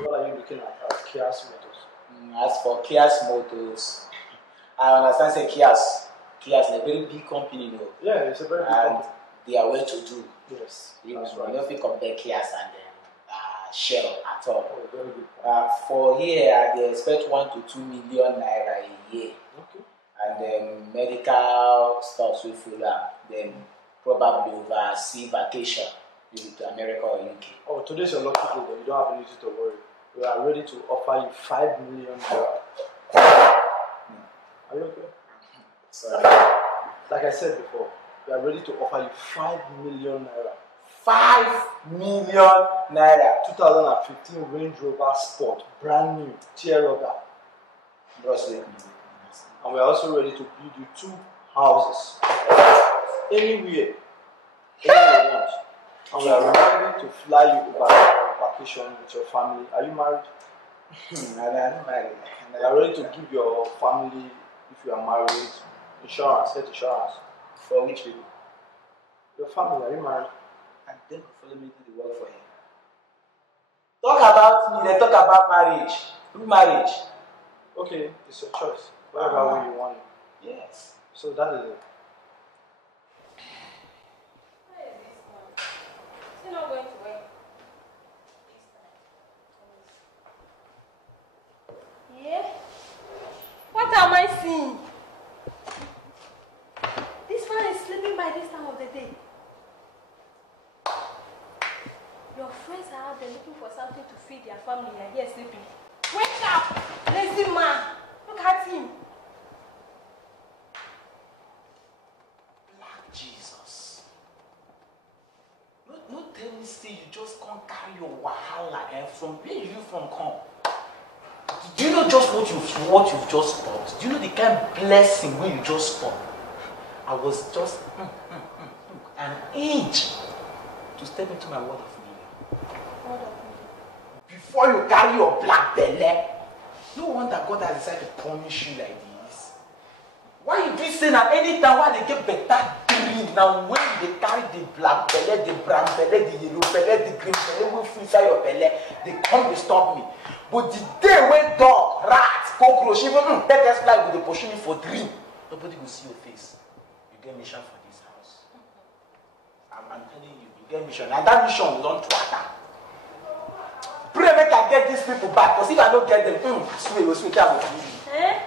What are you looking at Kia's Motors? As for Kia's Motors, I understand say Kia's a very big company, no? Yeah, it's a very big company. They are well to do. Yes, That's right. You don't think compare Kia's and Shell at all. Oh, very good. For here, they expect 1 to 2 million naira a year. Okay. And then medical stuff will follow. Then probably overseas vacation, maybe to America or UK. Oh, today's your lucky day. You don't have anything to worry. We are ready to offer you 5 million naira. Are you okay? Sorry. Like I said before, we are ready to offer you 5 million naira. 5 million naira. 2015 Range Rover Sport, brand new, tear rubber. And we are also ready to build you 2 houses. Anywhere you want. And we are ready to fly you over on vacation with your family. Are you married? I'm not married. We are ready to give your family, if you are married, insurance, health insurance. For which people? Your family, are you married? And then follow me to the work for him. Talk about me, they talk about marriage. Who marriage? Okay, it's your choice. Whatever way you want it. Yes. So that is it. Where is this one? Is he not going to work this time? Yeah? What am I seeing? This man is sleeping by this time of the day. Your friends are out there looking for something to feed their family and here sleeping. Wake up! Lazy man! Look at him! Black Jesus. No tell me say you just can't carry your wahala and from where you from come. Do you know just what you've just thought? Do you know the kind of blessing where you just thought? I was just an inch to step into my world of million. Before you carry your black belly, no wonder God has decided to punish you like this. Why you do say now anytime why they get better dream now when they carry the black belly, the brown belly, the yellow belly, the green belly, will fill inside your belly, they come to stop me. But the day when dog, rat, cockroach, even pet fly will they pursue me for dream, nobody will see your face. You get mission for this house. I'm telling you, you get mission. And that mission will not attack. Pray make I get these people back, because if I don't get them, I swear, I will leave you. Eh?